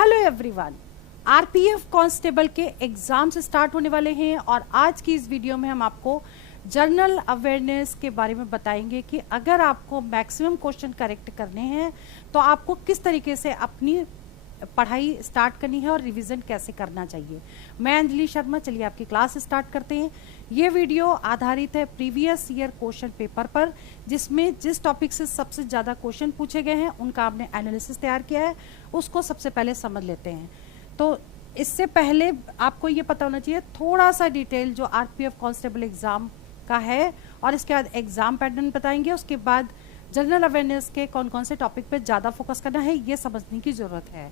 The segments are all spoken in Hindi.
हेलो एवरीवन, आरपीएफ कांस्टेबल के एग्जाम्स स्टार्ट होने वाले हैं और आज की इस वीडियो में हम आपको जनरल अवेयरनेस के बारे में बताएंगे कि अगर आपको मैक्सिमम क्वेश्चन करेक्ट करने हैं तो आपको किस तरीके से अपनी पढ़ाई स्टार्ट करनी है और रिवीजन कैसे करना चाहिए। मैं अंजलि शर्मा, चलिए आपकी क्लास स्टार्ट करते हैं। ये वीडियो आधारित है प्रीवियस ईयर क्वेश्चन पेपर पर, जिसमें जिस टॉपिक से सबसे ज़्यादा क्वेश्चन पूछे गए हैं उनका आपने एनालिसिस तैयार किया है, उसको सबसे पहले समझ लेते हैं। तो इससे पहले आपको ये पता होना चाहिए थोड़ा सा डिटेल जो आरपीएफ कांस्टेबल एग्जाम का है, और इसके बाद एग्जाम पैटर्न बताएंगे। उसके बाद जनरल अवेयरनेस के कौन कौन से टॉपिक पे ज़्यादा फोकस करना है ये समझने की ज़रूरत है।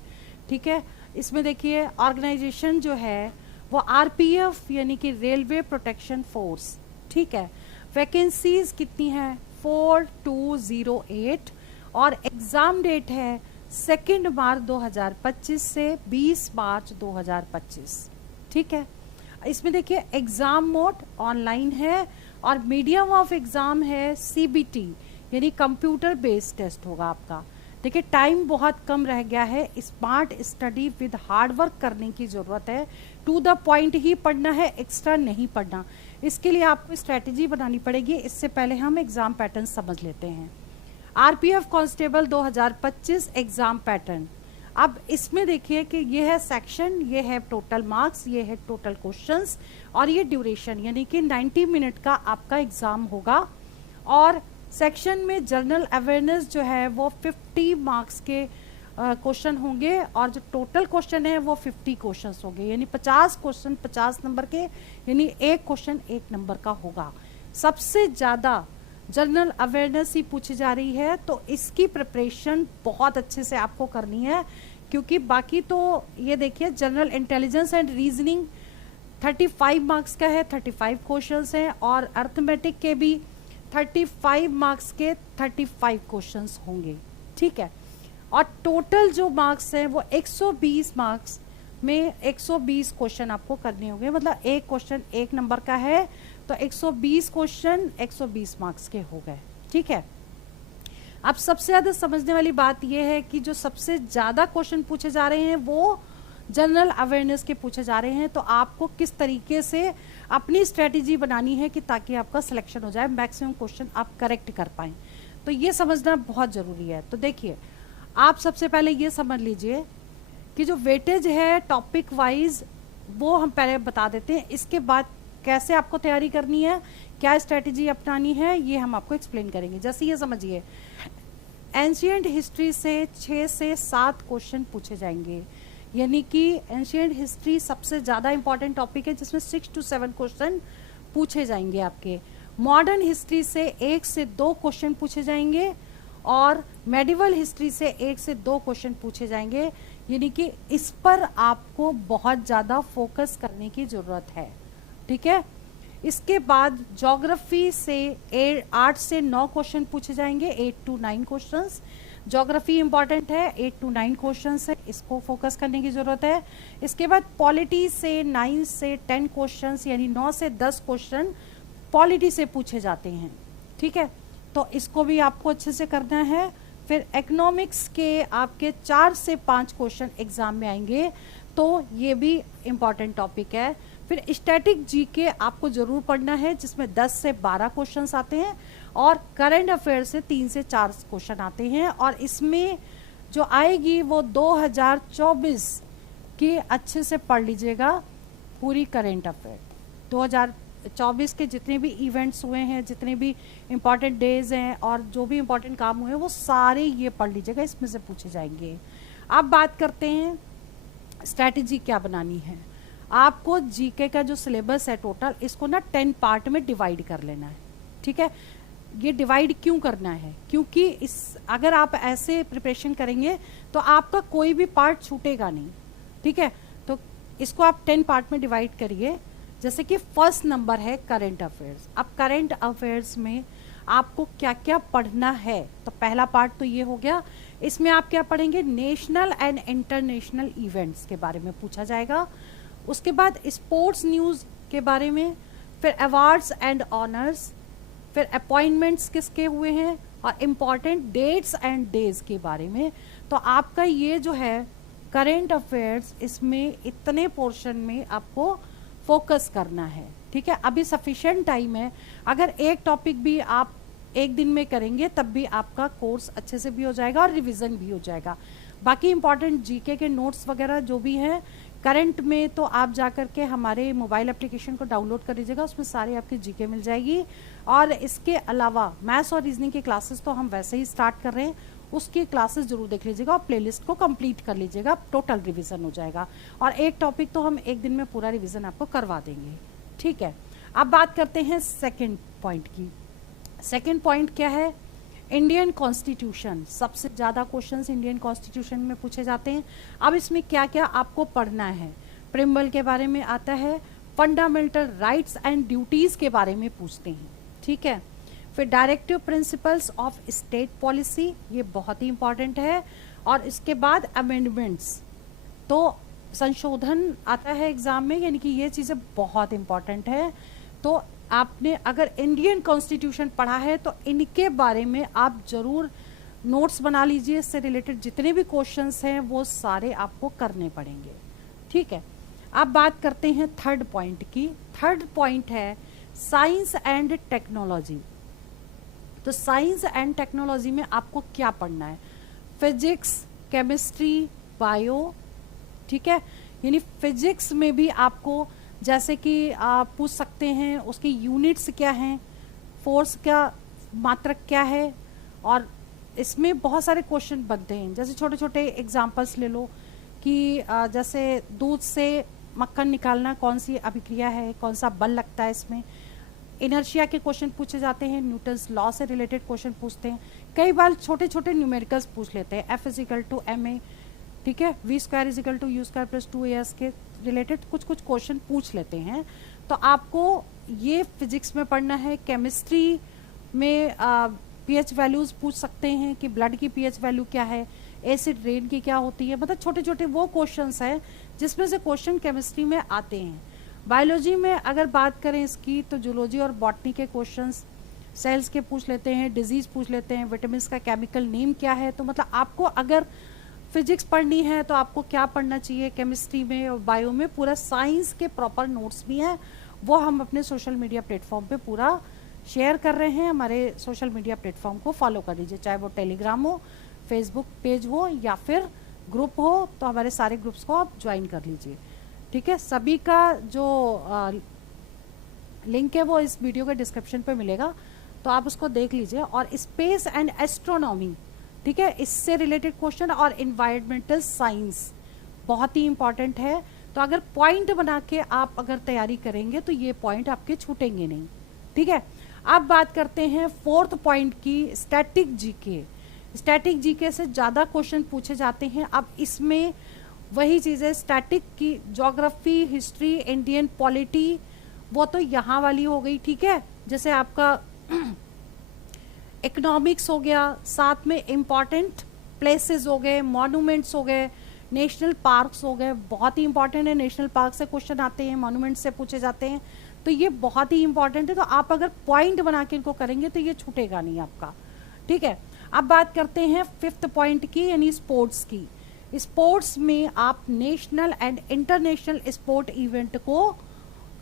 ठीक है, इसमें देखिए ऑर्गेनाइजेशन जो है वो आरपीएफ यानी कि रेलवे प्रोटेक्शन फोर्स। ठीक है, वैकेंसीज कितनी है 4208 और एग्ज़ाम डेट है 2 मार्च 2025 से 20 मार्च 2025। ठीक है, इसमें देखिए एग्ज़ाम मोड ऑनलाइन है और मीडियम ऑफ एग्ज़ाम है सीबीटी यानी कंप्यूटर बेस्ड टेस्ट होगा आपका। देखिए टाइम बहुत कम रह गया है, smart study with hard work करने की ज़रूरत है, टू द पॉइंट ही पढ़ना है, एक्स्ट्रा नहीं पढ़ना। इसके लिए आपको स्ट्रेटेजी बनानी पड़ेगी। इससे पहले हम एग्ज़ाम पैटर्न समझ लेते हैं। RPF constable 2025 exam pattern. अब इसमें देखिए कि ये है सेक्शन, ये है टोटल मार्क्स, ये है टोटल क्वेश्चंस और ये ड्यूरेशन यानी कि 90 मिनट का आपका एग्ज़ाम होगा। और सेक्शन में जनरल अवेयरनेस जो है वो 50 मार्क्स के क्वेश्चन होंगे और जो टोटल क्वेश्चन है वो 50 क्वेश्चंस होंगे, यानी 50 क्वेश्चन 50 नंबर के, यानी एक क्वेश्चन 1 नंबर का होगा। सबसे ज़्यादा जनरल अवेयरनेस ही पूछी जा रही है, तो इसकी प्रिपरेशन बहुत अच्छे से आपको करनी है, क्योंकि बाकी तो ये देखिए general intelligence and reasoning 35 marks का है, 35 क्वेश्चंस हैं, और अर्थमेटिक के भी 35 मार्क्स के 35 क्वेश्चंस होंगे। ठीक है, और टोटल जो मार्क्स हैं वो 120 मार्क्स में 120 क्वेश्चन आपको करने होंगे, मतलब एक क्वेश्चन 1 नंबर का है तो 120 क्वेश्चन 120 मार्क्स के हो गए। ठीक है, अब सबसे ज़्यादा समझने वाली बात यह है कि जो सबसे ज़्यादा क्वेश्चन पूछे जा रहे हैं वो जनरल अवेयरनेस के पूछे जा रहे हैं, तो आपको किस तरीके से अपनी स्ट्रेटेजी बनानी है कि ताकि आपका सिलेक्शन हो जाए, मैक्सिमम क्वेश्चन आप करेक्ट कर पाएँ, तो ये समझना बहुत ज़रूरी है। तो देखिए आप सबसे पहले ये समझ लीजिए कि जो वेटेज है टॉपिक वाइज वो हम पहले बता देते हैं, इसके बाद कैसे आपको तैयारी करनी है, क्या स्ट्रेटेजी अपनानी है, ये हम आपको एक्सप्लेन करेंगे। जैसे ये समझिए एंशिएंट हिस्ट्री से 6 से 7 क्वेश्चन पूछे जाएंगे, यानी कि एंशिएंट हिस्ट्री सबसे ज़्यादा इंपॉर्टेंट टॉपिक है जिसमें 6 to 7 क्वेश्चन पूछे जाएंगे आपके। मॉडर्न हिस्ट्री से 1 से 2 क्वेश्चन पूछे जाएंगे और मेडिवल हिस्ट्री से 1 से 2 क्वेश्चन पूछे जाएंगे, यानी कि इस पर आपको बहुत ज़्यादा फोकस करने की ज़रूरत है। ठीक है, इसके बाद ज्योग्राफी से 8 से 9 क्वेश्चन पूछे जाएंगे, 8 to 9 क्वेश्चंस। ज्योग्राफी इंपॉर्टेंट है, 8 to 9 क्वेश्चंस है, इसको फोकस करने की ज़रूरत है। इसके बाद पॉलिटी से 9 से 10 क्वेश्चंस, यानी 9 से 10 क्वेश्चन पॉलिटी से पूछे जाते हैं। ठीक है, तो इसको भी आपको अच्छे से करना है। फिर इकोनॉमिक्स के आपके 4 से 5 क्वेश्चन एग्जाम में आएंगे, तो ये भी इम्पॉर्टेंट टॉपिक है। फिर स्टैटिक जीके आपको ज़रूर पढ़ना है, जिसमें 10 से 12 क्वेश्चंस आते हैं और करंट अफेयर से 3 से 4 क्वेश्चन आते हैं, और इसमें जो आएगी वो 2024 की अच्छे से पढ़ लीजिएगा पूरी करंट अफेयर। 2024 के जितने भी इवेंट्स हुए हैं, जितने भी इम्पॉर्टेंट डेज हैं और जो भी इम्पॉर्टेंट काम हुए हैं वो सारे ये पढ़ लीजिएगा, इसमें से पूछे जाएंगे। अब बात करते हैं स्ट्रैटेजी क्या बनानी है। आपको जीके का जो सिलेबस है टोटल, इसको ना 10 पार्ट में डिवाइड कर लेना है। ठीक है, ये डिवाइड क्यों करना है, क्योंकि अगर आप ऐसे प्रिपरेशन करेंगे तो आपका कोई भी पार्ट छूटेगा नहीं। ठीक है, तो इसको आप 10 पार्ट में डिवाइड करिए। जैसे कि फर्स्ट नंबर है करंट अफेयर्स। अब करंट अफेयर्स में आपको क्या क्या पढ़ना है, तो पहला पार्ट तो ये हो गया। इसमें आप क्या पढ़ेंगे, नेशनल एंड इंटरनेशनल इवेंट्स के बारे में पूछा जाएगा। उसके बाद स्पोर्ट्स न्यूज़ के बारे में, फिर अवार्ड्स एंड ऑनर्स, फिर अपॉइंटमेंट्स किसके हुए हैं और इम्पॉर्टेंट डेट्स एंड डेज के बारे में। तो आपका ये जो है करेंट अफेयर्स, इसमें इतने पोर्शन में आपको फोकस करना है, ठीक है। अभी सफिशिएंट टाइम है, अगर एक टॉपिक भी आप एक दिन में करेंगे तब भी आपका कोर्स अच्छे से भी हो जाएगा और रिवीजन भी हो जाएगा। बाकी इंपॉर्टेंट जीके के नोट्स वगैरह जो भी हैं करंट में, तो आप जा कर के हमारे मोबाइल एप्लीकेशन को डाउनलोड कर लीजिएगा, उसमें सारी आपकी जीके मिल जाएगी। और इसके अलावा मैथ्स और रीजनिंग की क्लासेस तो हम वैसे ही स्टार्ट कर रहे हैं, उसकी क्लासेस जरूर देख लीजिएगा और प्लेलिस्ट को कंप्लीट कर लीजिएगा, टोटल रिवीजन हो जाएगा। और एक टॉपिक तो हम एक दिन में पूरा रिवीजन आपको करवा देंगे, ठीक है। अब बात करते हैं सेकेंड पॉइंट की। सेकेंड पॉइंट क्या है? Indian constitution. सबसे ज़्यादा क्वेश्चंस इंडियन कॉन्स्टिट्यूशन में पूछे जाते हैं। अब इसमें क्या क्या आपको पढ़ना है? प्रिम्बल के बारे में आता है, फंडामेंटल राइट्स एंड ड्यूटीज़ के बारे में पूछते हैं, ठीक है। फिर directive principles of state policy, ये बहुत ही इंपॉर्टेंट है। और इसके बाद अमेंडमेंट्स, तो संशोधन आता है एग्जाम में, यानी कि ये चीज़ें बहुत इंपॉर्टेंट है। तो आपने अगर इंडियन कॉन्स्टिट्यूशन पढ़ा है तो इनके बारे में आप जरूर नोट्स बना लीजिए, इससे रिलेटेड जितने भी क्वेश्चंस हैं वो सारे आपको करने पड़ेंगे, ठीक है। अब बात करते हैं थर्ड पॉइंट की। थर्ड पॉइंट है साइंस एंड टेक्नोलॉजी। तो साइंस एंड टेक्नोलॉजी में आपको क्या पढ़ना है? फिजिक्स, केमिस्ट्री, बायो, ठीक है। यानी फिजिक्स में भी आपको जैसे कि आप पूछ सकते हैं उसकी यूनिट्स क्या हैं, फोर्स का मात्रक क्या है, और इसमें बहुत सारे क्वेश्चन बनते हैं। जैसे छोटे छोटे एग्जांपल्स ले लो कि जैसे दूध से मक्खन निकालना कौन सी अभिक्रिया है, कौन सा बल लगता है इसमें। इनर्शिया के क्वेश्चन पूछे जाते हैं, न्यूटन्स लॉ से रिलेटेड क्वेश्चन पूछते हैं। कई बार छोटे छोटे न्यूमेरिकल्स पूछ लेते हैं, F=ma, ठीक है, V²=U² + 2as के रिलेटेड कुछ कुछ क्वेश्चन पूछ लेते हैं। तो आपको ये फिजिक्स में पढ़ना है। केमिस्ट्री में पीएच वैल्यूज पूछ सकते हैं कि ब्लड की पीएच वैल्यू क्या है, एसिड रेन की क्या होती है, मतलब छोटे छोटे वो क्वेश्चंस हैं जिसमें से क्वेश्चन केमिस्ट्री में आते हैं। बायोलॉजी में अगर बात करें इसकी, तो जूलॉजी और बॉटनी के क्वेश्चंस सेल्स के पूछ लेते हैं, डिजीज पूछ लेते हैं, विटामिन का केमिकल नेम क्या है। तो मतलब आपको अगर फिजिक्स पढ़नी है तो आपको क्या पढ़ना चाहिए? केमिस्ट्री में और बायो में पूरा साइंस के प्रॉपर नोट्स भी हैं, वो हम अपने सोशल मीडिया प्लेटफॉर्म पे पूरा शेयर कर रहे हैं। हमारे सोशल मीडिया प्लेटफॉर्म को फॉलो कर लीजिए, चाहे वो टेलीग्राम हो, फेसबुक पेज हो या फिर ग्रुप हो, तो हमारे सारे ग्रुप्स को आप ज्वाइन कर लीजिए, ठीक है। सभी का जो लिंक है वो इस वीडियो के डिस्क्रिप्शन पे मिलेगा, तो आप उसको देख लीजिए। और स्पेस एंड एस्ट्रोनॉमी, ठीक है, इससे रिलेटेड क्वेश्चन, और इन्वायरमेंटल साइंस बहुत ही इंपॉर्टेंट है। तो अगर पॉइंट बना के आप अगर तैयारी करेंगे तो ये पॉइंट आपके छूटेंगे नहीं, ठीक है। अब बात करते हैं फोर्थ पॉइंट की, स्टैटिक जीके। स्टैटिक जीके से ज़्यादा क्वेश्चन पूछे जाते हैं। अब इसमें वही चीज़ें, स्टैटिक की ज्योग्राफी, हिस्ट्री, इंडियन पॉलिटी, वो तो यहाँ वाली हो गई, ठीक है। जैसे आपका इकोनॉमिक्स हो गया, साथ में इम्पॉर्टेंट प्लेसेस हो गए, मॉन्यूमेंट्स हो गए, नेशनल पार्क्स हो गए, बहुत ही इंपॉर्टेंट है। नेशनल पार्क से क्वेश्चन आते हैं, मॉन्यूमेंट्स से पूछे जाते हैं, तो ये बहुत ही इंपॉर्टेंट है। तो आप अगर पॉइंट बना के इनको करेंगे तो ये छूटेगा नहीं आपका, ठीक है। अब बात करते हैं फिफ्थ पॉइंट की, यानी स्पोर्ट्स की। स्पोर्ट्स में आप national and international sport event को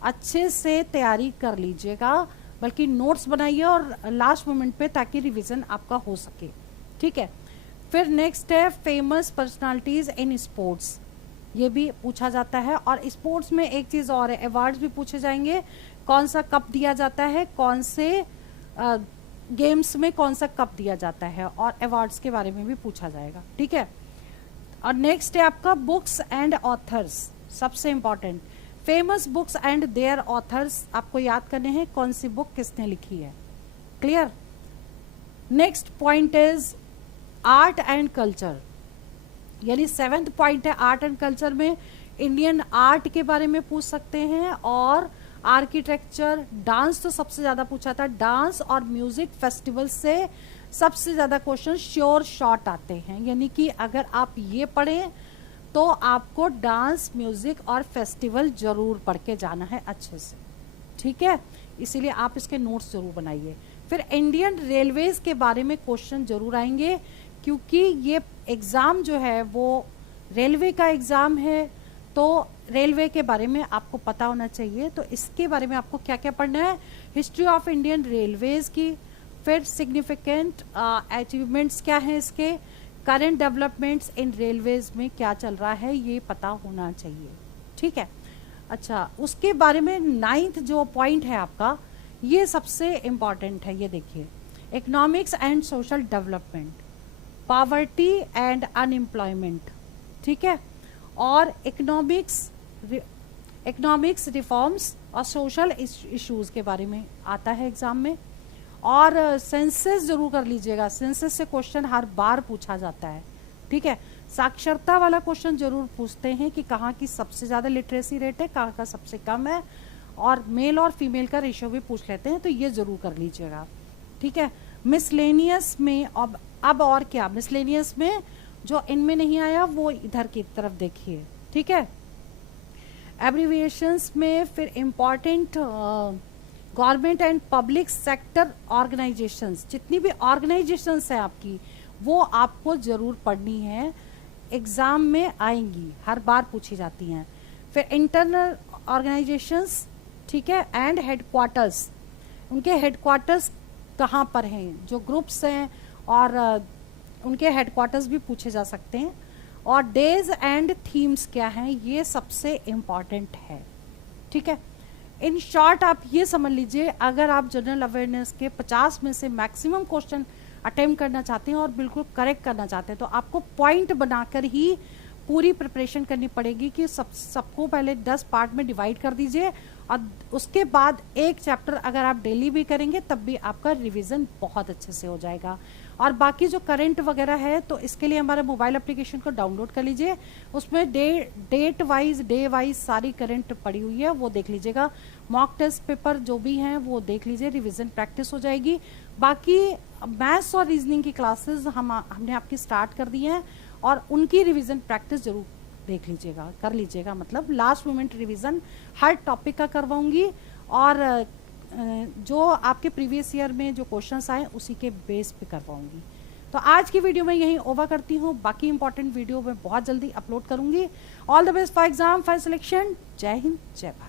अच्छे से तैयारी कर लीजिएगा, बल्कि नोट्स बनाइए और लास्ट मोमेंट पे, ताकि रिवीजन आपका हो सके, ठीक है। फिर नेक्स्ट है फेमस पर्सनालिटीज इन स्पोर्ट्स, ये भी पूछा जाता है। और स्पोर्ट्स में एक चीज और है, अवार्ड्स भी पूछे जाएंगे, कौन सा कप दिया जाता है, कौन से गेम्स में कौन सा कप दिया जाता है, और अवार्ड्स के बारे में भी पूछा जाएगा, ठीक है। और नेक्स्ट है आपका बुक्स एंड ऑथर्स, सबसे important, famous books and their authors आपको याद करने हैं, कौन सी बुक किसने लिखी है, clear. Next point is art and culture, यानी सेवेंथ पॉइंट है आर्ट एंड कल्चर में इंडियन आर्ट के बारे में पूछ सकते हैं, और आर्किटेक्चर, डांस तो सबसे ज्यादा पूछा था, डांस और म्यूजिक फेस्टिवल से सबसे ज्यादा क्वेश्चन श्योर शॉर्ट आते हैं। यानी कि अगर आप ये पढ़ें तो आपको डांस, म्यूजिक और फेस्टिवल जरूर पढ़ के जाना है अच्छे से, ठीक है। इसीलिए आप इसके नोट्स जरूर बनाइए। फिर इंडियन रेलवेज के बारे में क्वेश्चन जरूर आएंगे, क्योंकि ये एग्जाम जो है वो रेलवे का एग्ज़ाम है तो रेलवे के बारे में आपको पता होना चाहिए। तो इसके बारे में आपको क्या क्या पढ़ना है, हिस्ट्री ऑफ इंडियन रेलवेज की, फिर सिग्निफिकेंट अचीवमेंट्स क्या हैं इसके, करंट डेवलपमेंट्स इन रेलवेज में क्या चल रहा है ये पता होना चाहिए, ठीक है। अच्छा, उसके बारे में 9th जो पॉइंट है आपका, ये सबसे इम्पॉर्टेंट है। ये देखिए, economics and social development, poverty and unemployment, ठीक है, और इकोनॉमिक्स रिफॉर्म्स और सोशल इश्यूज के बारे में आता है एग्जाम में। और सेंसस जरूर कर लीजिएगा, सेंसस से क्वेश्चन हर बार पूछा जाता है, ठीक है। साक्षरता वाला क्वेश्चन जरूर पूछते हैं कि कहाँ की सबसे ज़्यादा लिटरेसी रेट है, कहाँ का सबसे कम है, और मेल और फीमेल का रेशियो भी पूछ लेते हैं, तो ये जरूर कर लीजिएगा, ठीक है। मिसलेनियस में अब और क्या, मिसलेनियस में जो इनमें नहीं आया वो इधर की तरफ देखिए, ठीक है। एब्रीविएशंस में फिर important government and public sector organisations, जितनी भी ऑर्गेनाइजेशंस हैं आपकी वो आपको जरूर पढ़नी है, एग्जाम में आएंगी, हर बार पूछी जाती हैं। फिर इंटरनल ऑर्गेनाइजेशंस, ठीक है, एंड हेडक्वार्टर्स, उनके हेडक्वार्टर्स कहाँ पर हैं, जो ग्रुप्स हैं और उनके हेडक्वार्टर्स भी पूछे जा सकते हैं। और डेज एंड थीम्स क्या हैं, ये सबसे इम्पॉर्टेंट है, ठीक है। इन शॉर्ट आप ये समझ लीजिए, अगर आप जनरल अवेयरनेस के 50 में से मैक्सिमम क्वेश्चन अटेम्प्ट करना चाहते हैं और बिल्कुल करेक्ट करना चाहते हैं, तो आपको पॉइंट बनाकर ही पूरी प्रिपरेशन करनी पड़ेगी कि सबको पहले 10 पार्ट में डिवाइड कर दीजिए, और उसके बाद एक चैप्टर अगर आप डेली भी करेंगे तब भी आपका रिवीजन बहुत अच्छे से हो जाएगा। और बाकी जो करंट वगैरह है, तो इसके लिए हमारे मोबाइल एप्लीकेशन को डाउनलोड कर लीजिए, उसमें डेट वाइज डे वाइज सारी करंट पड़ी हुई है, वो देख लीजिएगा। मॉक टेस्ट पेपर जो भी हैं वो देख लीजिए, रिवीजन प्रैक्टिस हो जाएगी। बाकी मैथ्स और रीजनिंग की क्लासेस हमने आपकी स्टार्ट कर दी हैं, और उनकी रिवीजन प्रैक्टिस जरूर देख लीजिएगा, कर लीजिएगा, मतलब लास्ट मोमेंट रिवीजन हर टॉपिक का करवाऊंगी, और जो आपके प्रीवियस ईयर में जो क्वेश्चंस आए उसी के बेस पे करवाऊंगी। तो आज की वीडियो में यहीं ओवर करती हूँ, बाकी इंपॉर्टेंट वीडियो मैं बहुत जल्दी अपलोड करूंगी। All the best for exam, for selection. जय हिंद, जय भारत।